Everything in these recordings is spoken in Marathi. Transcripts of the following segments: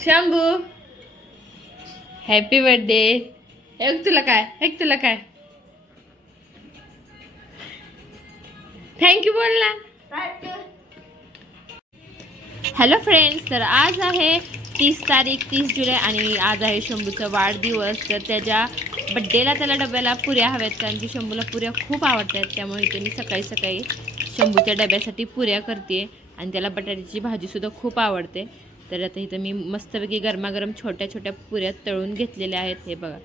Shambhu happy birthday. एक तुला काय थँक्यू बोल ना. हॅलो फ्रेंड्स, तर आज आहे 30 जुलै आणि आज आहे शंभूचा वाढदिवस. तर त्याच्या बड्डेला त्याला डब्याला पुऱ्या हव्यात, कारण की शंभूला पुऱ्या खूप आवडतात. त्यामुळे इथे मी सकाळी सकाळी शंभूच्या डब्यासाठी पुऱ्या करते आणि त्याला बटाट्याची भाजीसुद्धा खूप आवडते. तर आता इथं मी मस्तपैकी गरमागरम छोट्या छोट्या पुऱ्या तळून घेतलेल्या आहेत. हे बघा,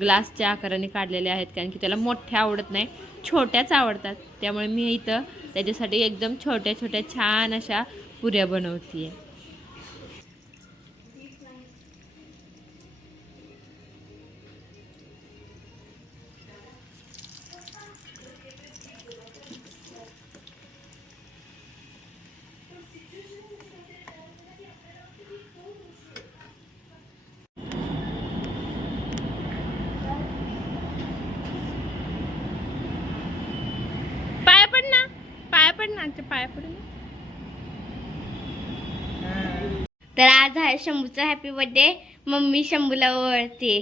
ग्लासच्या आकाराने काढलेल्या आहेत, कारण की त्याला मोठ्या आवडत नाही, छोट्याच आवडतात. त्यामुळे मी इथं त्याच्यासाठी एकदम छोट्या छोट्या छान अशा पुऱ्या बनवते. पाया पडून. तर आज आहे शंभूचा हॅपी बर्थडे. मम्मी शंभूला ओवाळते.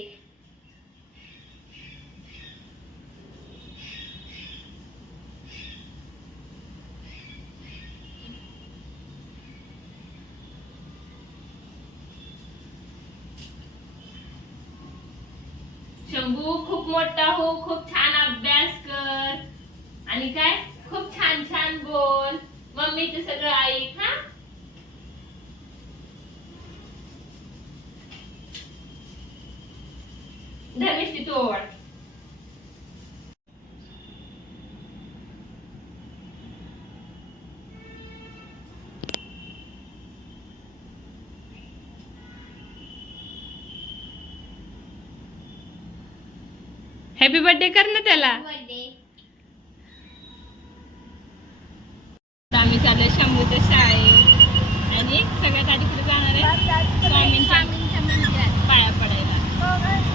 शंभू खूप मोठा हो, खूप छान अभ्यास कर आणि काय खूप छान छान बोल. मम्मीचं सगळं ऐक हा. धर्मिष्ठी तू ओवाळ. हॅपी बर्थडे कर ना त्याला. आम्ही चाललोय शंभूच्या शाळेत आणि सगळ्यात आधी कुठे जाणार आहे? स्वामींच्या मंदिरात पाया पडायला.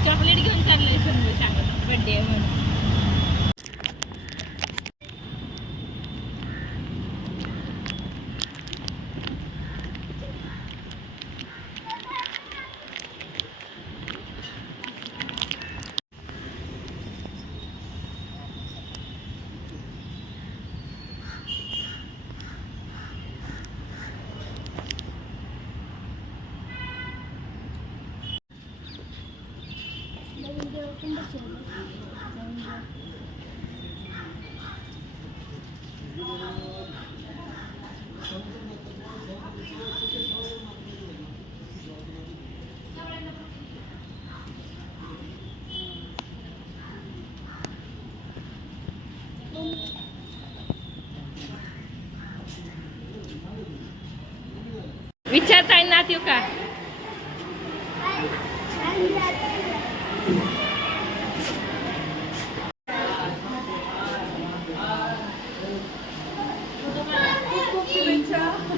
चॉकलेट घेऊन चाललोय शंभूच्या बर्थडे म्हणून. विचारताय ना त्यो का?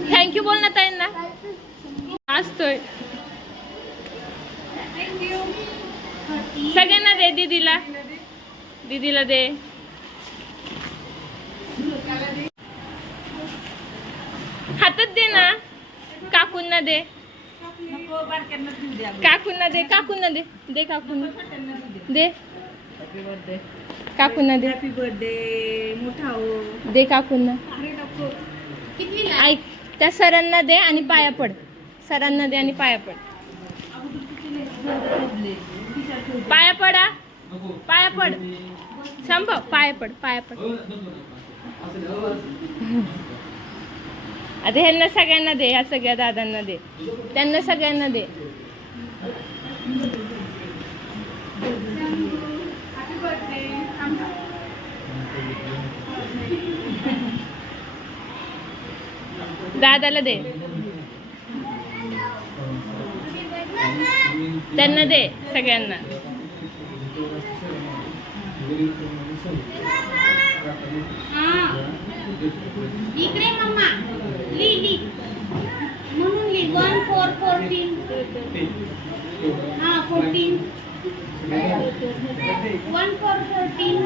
थँक्यू बोल ना ताईंना. असतोय. सगळ्यांना दे. दीदीला दे. हातात दे ना. काकूंना दे. काकूंना दे. दे काकूंना दे. काकूंना दे. हॅपी बर्थडे मोठा हो. दे काकूंना. ऐक, त्या सरांना दे आणि पाया पड. सरांना दे आणि पाया पड. पाया पडा. पाया पड. शंभू पाया पड. आता ह्यांना सगळ्यांना दे. ह्या सगळ्या दादांना दे. त्यांना सगळ्यांना दे. दादाला दे. त्यांना दे सगळ्यांना. इकडे मम्मा ली म्हणून ली 1 4 14. हा 14. 1 4 14.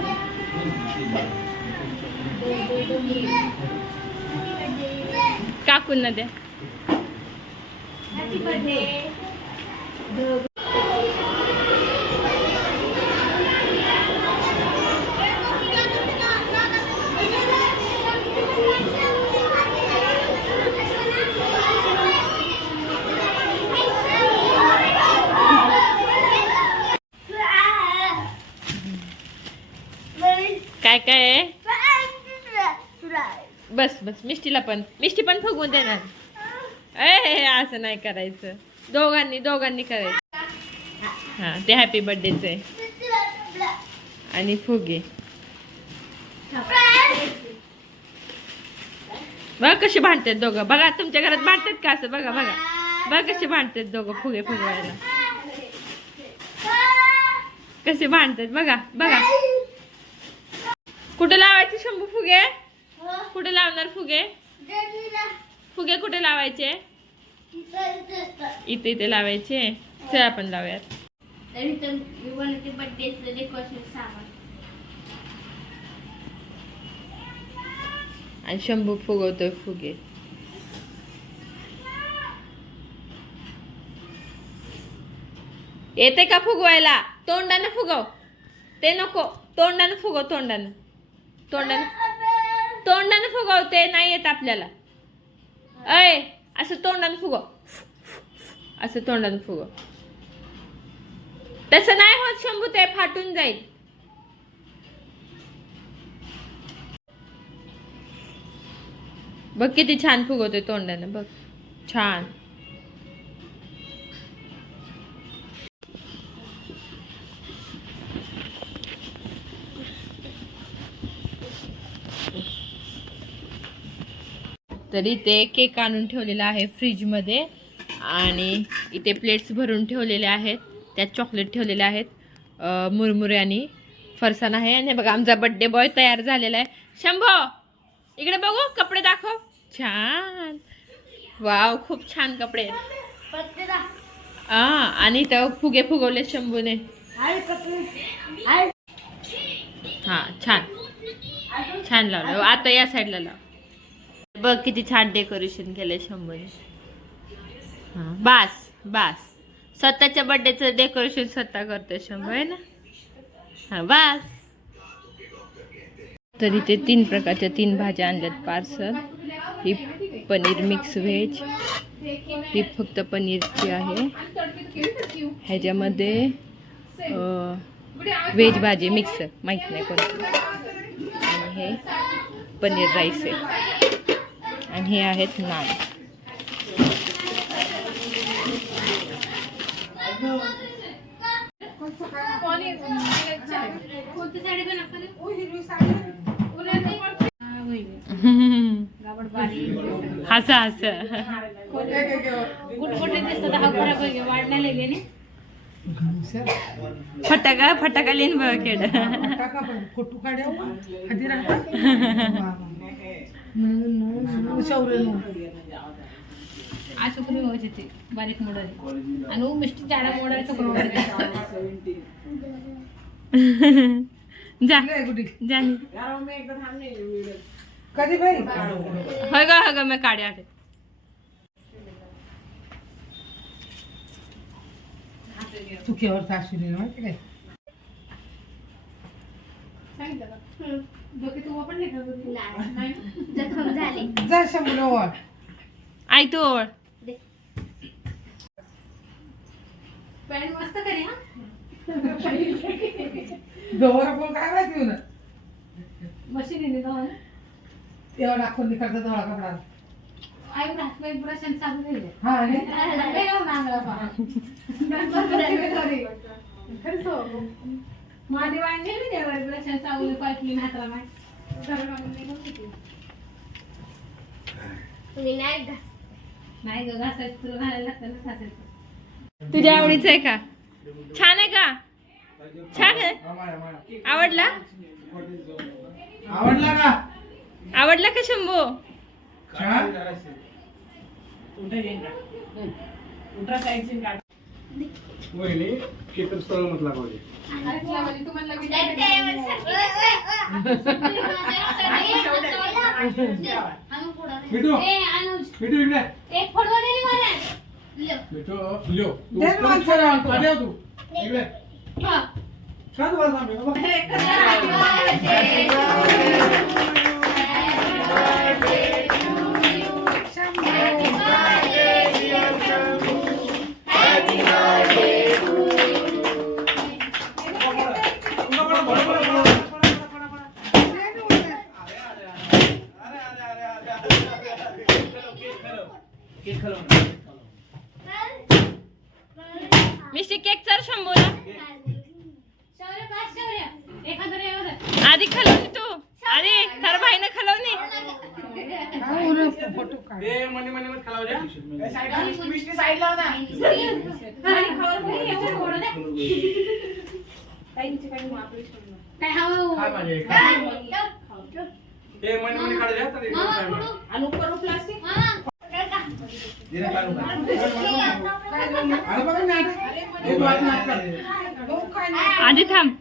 काकूंना द्या. Happy birthday. काय काय आहे? बस बस मिष्टीला पण मिष्टी पण फुगवून देणार. असं नाही करायचं, दोघांनी करायचं. हा ते हॅपी बर्थडेच आहे आणि फुगे बघा कशी भांडतात दोघं. बघा तुमच्या घरात भांडतात का असं? बघा बघा बघा कशी भांडतात दोघं फुगे फुगवायला. कसे भांडतात बघा बघा. कुठे लावायचे शंभू फुगे? कुठे लावणार फुगे? फुगे कुठे लावायचे? इथे लावायचे. चल आपण लावूयात. आणि शंभू फुगवतोय फुगे. येते का फुगवायला? तोंडानं फुगव. ते नको, तोंडानं फुगव. तोंडानं फुगवते नाही येत आपल्याला. असं तोंडानं फुगव. असं तोंडानं फुगव. तसं नाही होत शंभू, ते फाटून जाईल. बघ किती छान फुगवतोय तोंडानं. बघ छान. तर इथे केक आणून ठेवलेला आहे फ्रीजमध्ये आणि इथे प्लेट्स भरून ठेवलेले आहेत. त्यात चॉकलेट ठेवलेले आहेत, मुरमुरे आणि फरसाण आहे. आणि बघा आमचा बर्थडे बॉय तयार झालेला आहे. शंभो इकडे बघू, कपडे दाखव. छान, वाव खूप छान कपडे आहेत. आणि इथं फुगे फुगवले शंभूने. हा छान छान लावलं. आता या साईडला लाव. बघ किती छान डेकोरेशन केलंय शंभूने. हा बास बास. स्वतःच्या बर्थडेचं डेकोरेशन स्वतः करतोय शंभू आहे ना. हा बास. तर इथे 3 प्रकारच्या 3 भाज्या आणल्यात पार्सल. ही पनीर मिक्स व्हेज, ही फक्त पनीरची आहे. ह्याच्यामध्ये व्हेज भाजी मिक्स माहीत नाही कोणती. आणि हे पनीर राईस आहे आणि हे आहेत नान. हसा हसा फटाका लेन बकेड बारीक मोड आणि मिष्टी चाडा मोडा जा कधी भाई हगा मैं काढे आले. चुकीवर सासूने माहिती काय जखम झाली. जा शंभूला ओळ. आई तू ओळ. पॅन्ट मस्त करी. हा दोघं पण काय माहिती ना मशीन तेव्हा दाखवून निघायचा धोळा कपडा. आई राहत ब्रशन चालू झाले. हा नाही ग घासायचं तुला घालायला लागतं ना घासायचं. तुझ्या आवडीचं आहे का? छान आहे का? छान आहे. आवडला? आवडला का? आवडला का शंभू? छान. वहिनी केक स्थळ म्हटला पाहिजे. मिठू मिठू इकडे. एक फोटो मिठो लिओ तू दे ना माणसाला आणतो. आले हो तू इकडे छान वाजला मी बाबा मिष्टी केक तर शंभूला आधी खलवणी तू आधी तर भाईनं खलवणी काय उन्हा फोटो काढ. ते मनी मनी मत खालाव द्या काय पाहिजे ते मनी मनी काढ द्या तर अरे बघा ना. हे बात नाही करत. हो, काय नाही. आधी थांब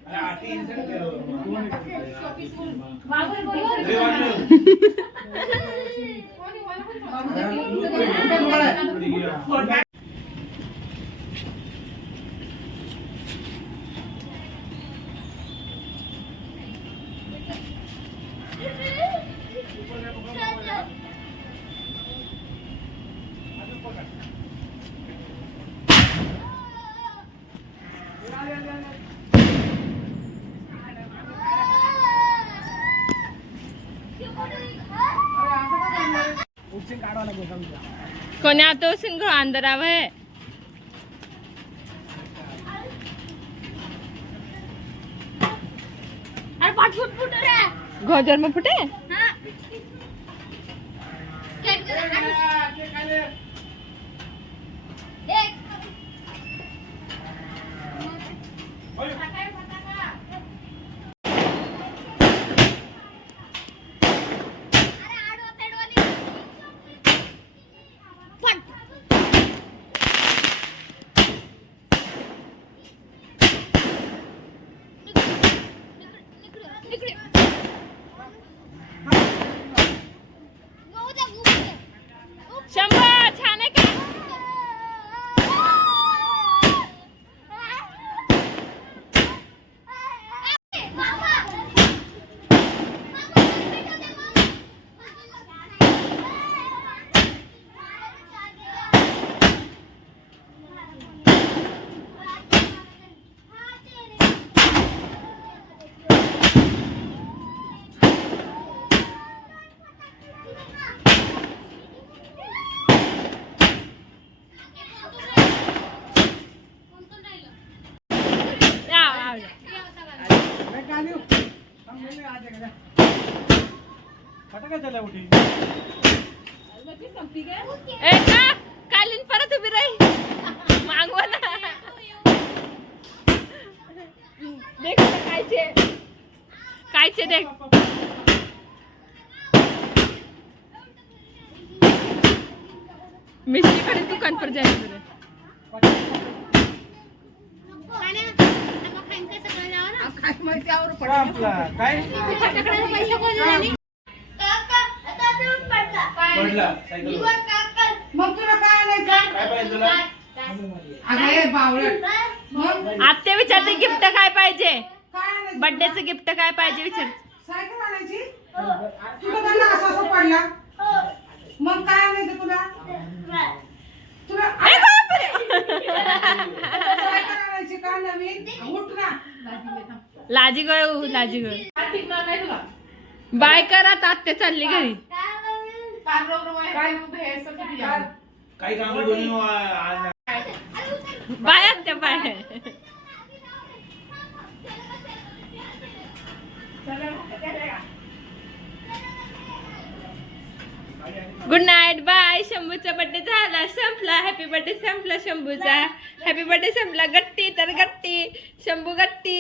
कोणी आता उसून घो अंदर आवे अरे पाच फुट फुट रे घोजर में फुटे शंभू छान आहे का फटाका चला उठी ए का कालीन परत उभी राही मागवा ना देख ना कायचे देख मिस्त्री कडे दुकान पर जायचं काय माहिती आवर पडा आपला काय पडला सायकल मग तुला काय आणायचं? काय पाहिजे तुला अगं हे बावळट. मग आत्या विचारते गिफ्ट काय पाहिजे काय आणायचं? बर्थडेचं गिफ्ट काय पाहिजे विचार सायकल आणायची? तुला त्यांना असं पडला मग काय आणायचं तुला? तुला सायकल आणायची का नवीन? उठ ना. लाजीगळ बाय करा आत्या चालली घरी काही काम दोन्ही बाय आत्या बाय गुड नाईट बाय शंभूचा बर्थडे झाला संपला हॅपी बर्थडे संपला शंभूचा हॅपी बर्थडे संपला गट्टी तर गट्टी शंभू गट्टी